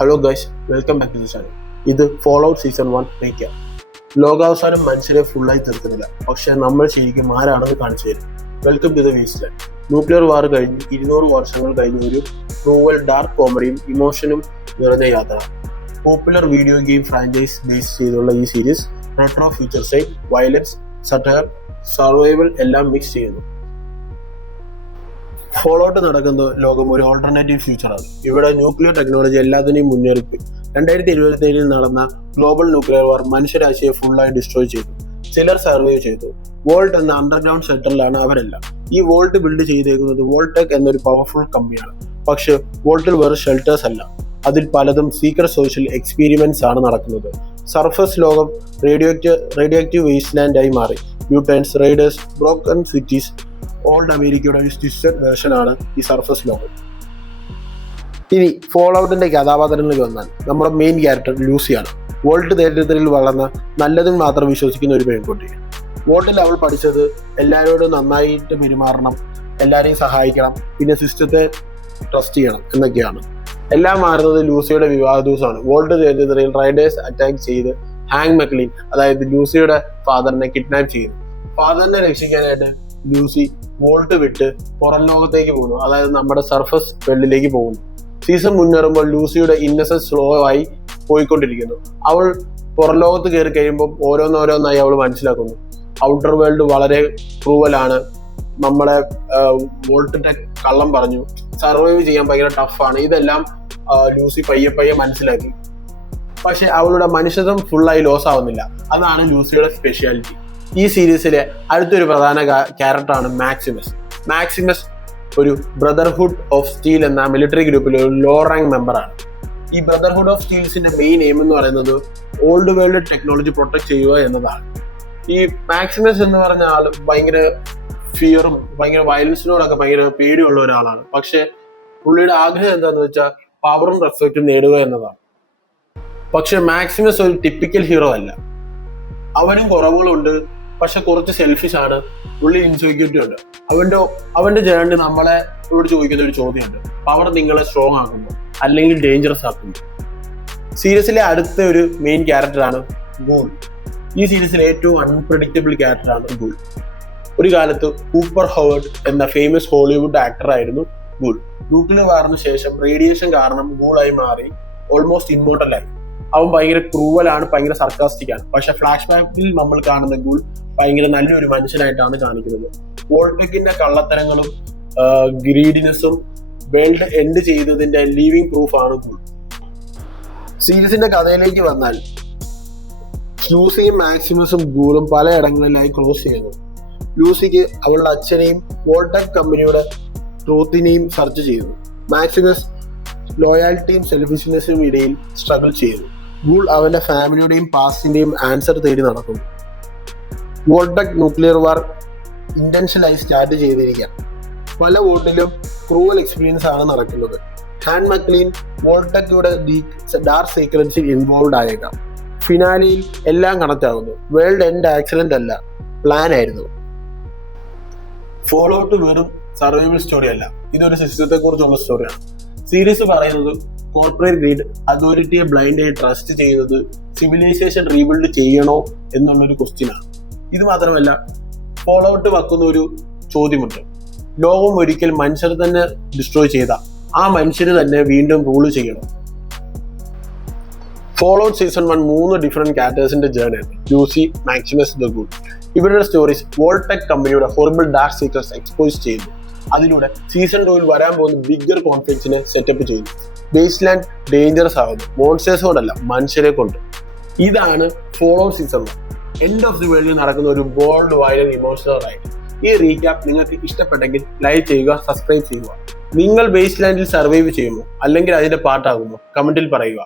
Hello guys, welcome back to the channel. ഇത് Fallout season 1 recap. ലോകാവസാനം മനുഷ്യരെ ഫുള്ളായി തീർക്കുന്നില്ല, പക്ഷെ നമ്മൾ ശരിക്കും ആരാണെന്ന് കാണിച്ചു തരും. Welcome to the wasteland. Nuclear war കഴിഞ്ഞ് 200 വർഷങ്ങൾ കഴിഞ്ഞ ഒരു ക്രൂവൽ ഡാർക്ക് കോമഡിയും ഇമോഷനും നിറഞ്ഞ യാത്ര. Popular video game franchise base ചെയ്തുള്ള ഈ series retro future site, violence, satire, survival എല്ലാം മിക്സ് ചെയ്യുന്നു. ഫോളോട്ട് നടക്കുന്ന ലോകം ഒരു ഓൾട്ടർനേറ്റീവ് ഫ്യൂച്ചറാണ്. ഇവിടെ ന്യൂക്ലിയർ ടെക്നോളജി എല്ലാത്തിനെയും മുന്നേറിപ്പ്. 2027 നടന്ന ഗ്ലോബൽ ന്യൂക്ലിയർ വാർ മനുഷ്യരാശിയെ ഫുള്ളായി ഡിസ്ട്രോയ് ചെയ്തു. ചിലർ സർവൈവ് ചെയ്തു. വോൾട്ട് എന്ന അണ്ടർഗ്രൗണ്ട് ഷെൽട്ടറിലാണ് അവരെല്ലാം. ഈ വോൾട്ട് ബിൽഡ് ചെയ്തേക്കുന്നത് വോൾടെക് എന്നൊരു പവർഫുൾ കമ്പനിയാണ്. പക്ഷെ വോൾട്ടിൽ വെറും ഷെൽട്ടേഴ്സ് അല്ല, അതിൽ പലതും സീക്രട്ട് സോഷ്യൽ എക്സ്പീരിമെന്റ്സ് ആണ് നടക്കുന്നത്. സർഫസ് ലോകം റേഡിയോആക്റ്റീവ് വേസ്റ്റ്ലാൻഡായി മാറി. Mutants, Riders, broken cities, old അമേരിക്കയുടെ ഒരു ട്വിസ്റ്റഡ് വേർഷനാണ് ഈ സർഫസ് ലോകം. ഇനി ഫോൾ ഔട്ടിന്റെ കഥാപാത്രങ്ങളിൽ വന്നാൽ നമ്മുടെ മെയിൻ ക്യാരക്ടർ ലൂസിയാണ്. വോൾട്ട് നേതൃത്വത്തിൽ വളർന്ന നല്ലതിൽ മാത്രം വിശ്വസിക്കുന്ന ഒരു പെൺകുട്ടി. വോൾട്ടിൽ അവൾ പഠിച്ചത് എല്ലാവരോടും നന്നായിട്ട് പെരുമാറണം, എല്ലാവരെയും സഹായിക്കണം, പിന്നെ സിസ്റ്റത്തെ ട്രസ്റ്റ് ചെയ്യണം എന്നൊക്കെയാണ്. എല്ലാം മാറുന്നത് ലൂസിയുടെ വിവാഹ ദിവസമാണ്. വോൾട്ട് നേതൃത്വത്തിൽ റൈഡേഴ്സ് അറ്റാക്ക് ചെയ്ത് ഹാങ് മെക്ലീൻ, അതായത് ലൂസിയുടെ ഫാദറിനെ കിഡ്നാപ്പ് ചെയ്യുന്നു. ഫാദറിനെ രക്ഷിക്കാനായിട്ട് ലൂസി വോൾട്ട് വിട്ട് പുറം ലോകത്തേക്ക് പോകുന്നു, അതായത് നമ്മുടെ സർഫസ് വേൾഡിലേക്ക് പോകുന്നു. സീസൺ മുന്നേറുമ്പോൾ ലൂസിയുടെ ഇന്നസെൻസ് സ്ലോ ആയി പോയിക്കൊണ്ടിരിക്കുന്നു. അവൾ പുറം ലോകത്ത് കയറി കഴിയുമ്പോൾ ഓരോന്നോരോന്നായി അവൾ മനസ്സിലാക്കുന്നു. ഔട്ടർ വേൾഡ് വളരെ ക്രൂവലാണ്, നമ്മളെ വോൾട്ടിന്റെ കള്ളം പറഞ്ഞു, സർവൈവ് ചെയ്യാൻ ഭയങ്കര ടഫാണ്. ഇതെല്ലാം ലൂസി പയ്യെ മനസ്സിലാക്കി. പക്ഷെ അവളുടെ മനുഷ്യത്വം ഫുള്ളായി ലോസ് ആവുന്നില്ല. അതാണ് ലൂസിയുടെ സ്പെഷ്യാലിറ്റി. ഈ സീരീസിലെ അടുത്തൊരു പ്രധാന ക്യാരക്ടറാണ് മാക്സിമസ്. മാക്സിമസ് ഒരു ബ്രദർഹുഡ് ഓഫ് സ്റ്റീൽ എന്ന മിലിറ്ററി ഗ്രൂപ്പിലെ ഒരു ലോ റാങ്ക് മെമ്പറാണ്. ഈ ബ്രദർഹുഡ് ഓഫ് സ്റ്റീൽസിന്റെ മെയിൻ എയിം എന്ന് പറയുന്നത് ഓൾഡ് വേൾഡ് ടെക്നോളജി പ്രൊട്ടക്ട് ചെയ്യുക എന്നതാണ്. ഈ മാക്സിമസ് എന്ന് പറഞ്ഞ ആൾ ഭയങ്കര ഫിയറും ഭയങ്കര വയലൻസിനോടൊക്കെ ഭയങ്കര പേടിയുള്ള ഒരാളാണ്. പക്ഷെ പുള്ളിയുടെ ആഗ്രഹം എന്താണെന്ന് വെച്ചാൽ പവറും റെസ്പെക്റ്റും നേടുക എന്നതാണ്. പക്ഷെ മാക്സിമസ് ഒരു ടിപ്പിക്കൽ ഹീറോ അല്ല. അവനും കുറവുകളുണ്ട്, പക്ഷെ കുറച്ച് സെൽഫിഷ് ആണ്. പുള്ളി ഇൻസെക്യൂരിറ്റി ഉണ്ട്. അവന്റെ ജേർണി നമ്മളെ ചോദിക്കുന്ന ഒരു ചോദ്യമുണ്ട്: പവർ നിങ്ങളെ സ്ട്രോങ് ആക്കുന്നു അല്ലെങ്കിൽ ഡേഞ്ചറസ് ആക്കുന്നു? സീരീസിലെ അടുത്ത ഒരു മെയിൻ ക്യാരക്ടറാണ് ഗൂൾ. ഈ സീരീസിലെ ഏറ്റവും അൺപ്രഡിക്റ്റബിൾ ക്യാരക്ടറാണ് ഗൂൾ. ഒരു കാലത്ത് കൂപ്പർ ഹോവർഡ് എന്ന ഫേമസ് ഹോളിവുഡ് ആക്ടർ ആയിരുന്നു ഗൂൾ. ന്യൂക്ലിയർ വാറിന് ശേഷം റേഡിയേഷൻ കാരണം ഗൂളായി മാറി ഓൾമോസ്റ്റ് ഇമ്മോർട്ടലായി. അവൻ ഭയങ്കര ക്രൂവലാണ്, ഭയങ്കര സർക്കാസ്റ്റിക് ആണ്. പക്ഷെ ഫ്ലാഷ് ബാക്കിൽ നമ്മൾ കാണുന്ന ഗൂൾ ഭയങ്കര നല്ലൊരു മനുഷ്യനായിട്ടാണ് കാണിക്കുന്നത്. വോൾടെക്കിന്റെ കള്ളത്തരങ്ങളും ഗ്രീഡിനെസ്സും വേൾഡ് എൻഡ് ചെയ്തതിന്റെ ലീവിംഗ് പ്രൂഫ് ആണ് ഗൂൾ. സീരീസിന്റെ കഥയിലേക്ക് വന്നാൽ ലൂസിയും മാക്സിമസും ഗൂളും പലയിടങ്ങളിലായി ക്ലോസ് ചെയ്യുന്നു. ലൂസിക്ക് അവളുടെ അച്ഛനെയും വോൾടെക് കമ്പനിയുടെ ട്രൂത്തിനെയും സെർച്ച് ചെയ്യുന്നു. മാക്സിമസ് ലോയാലിറ്റിയും സെൽഫിഷ്നെസ്സിനും ഇടയിൽ സ്ട്രഗിൾ ചെയ്യുന്നു. ഗൂൾ അവന്റെ ഫാമിലിയുടെയും പാസ്റ്റിന്റെയും ആൻസർ തേടി നടക്കുന്നു. വോൾടെക് ന്യൂക്ലിയർ വാർ ഇന്റൻഷനായി സ്റ്റാർട്ട് ചെയ്തിരിക്കാം. പല വോട്ടിലും ക്രൂവൽ എക്സ്പീരിയൻസ് ആണ് നടക്കുന്നത്. ഹാങ് മെക്ലീൻ വോൾടെക്കിയുടെ ഡാർക്ക് സീക്രറ്റ്സിൽ ഇൻവോൾവ് ആയേക്കാം. ഫിനാലിയിൽ എല്ലാം കണക്ട് ആകുന്നു. വേൾഡ് എൻഡ് ആക്സിഡന്റ് അല്ല, പ്ലാൻ ആയിരുന്നു. ഫോളോ ഔട്ട് വെറും സർവൈവൽ സ്റ്റോറി അല്ല, ഇതൊരു സിസ്റ്റത്തെ കുറിച്ചുള്ള സ്റ്റോറിയാണ്. സീരീസ് പറയുന്നത് കോർപ്പറേറ്റ് ഗ്രീഡ്, അതോറിറ്റിയെ ബ്ലൈൻഡായി ട്രസ്റ്റ് ചെയ്യുന്നത്, സിവിലൈസേഷൻ റീബിൽഡ് ചെയ്യണോ എന്നുള്ളൊരു ക്വസ്റ്റ്യനാണ്. ഇത് മാത്രമല്ല, ഫോളോ ഔട്ട് വെക്കുന്ന ഒരു ചോദ്യമുണ്ട്: ലോകം ഒരിക്കൽ മനുഷ്യർ തന്നെ ഡിസ്ട്രോയ് ചെയ്ത ആ മനുഷ്യര് തന്നെ വീണ്ടും റൂൾ ചെയ്യണം. ഫോളോ ഔട്ട് സീസൺ 1 3 ഡിഫറെന്റ് ക്യാരക്ടേഴ്സിന്റെ ജേർണിയാണ്: ലൂസി, മാക്സിമസ്, ദ ഗൂൾ. ഇവരുടെ സ്റ്റോറീസ് വോൾടെക് കമ്പനിയുടെ ഹൊറിബിൾ ഡാർക്ക് സീക്രറ്റ്സ് എക്സ്പോസ് ചെയ്യുന്നു. അതിലൂടെ സീസൺ 2 വരാൻ പോകുന്ന ബിഗ്ഗർ കോൺഫ്ലിക്ട്സിനെ സെറ്റപ്പ് ചെയ്യുന്നു. വേസ്റ്റ്ലാൻഡ് ഡേഞ്ചറസ് ആകുന്നു, മോൺസ്റ്റേഴ്സ് കൊണ്ടല്ല, മനുഷ്യരെ കൊണ്ട്. ഇതാണ് follow season 1. End of the വേൾഡിൽ നടക്കുന്ന ഒരു ബോൾഡ്, വയലന്റ്, ഇമോഷണൽ റൈഡ്. ഈ റീക്യാപ്പ് നിങ്ങൾക്ക് ഇഷ്ടപ്പെട്ടെങ്കിൽ ലൈക്ക് ചെയ്യുക, സബ്സ്ക്രൈബ് ചെയ്യുക. നിങ്ങൾ വേസ്റ്റ്ലാൻഡിൽ സർവൈവ് ചെയ്യുമോ അല്ലെങ്കിൽ അതിന്റെ പാർട്ടാകുമോ? കമന്റിൽ പറയുക.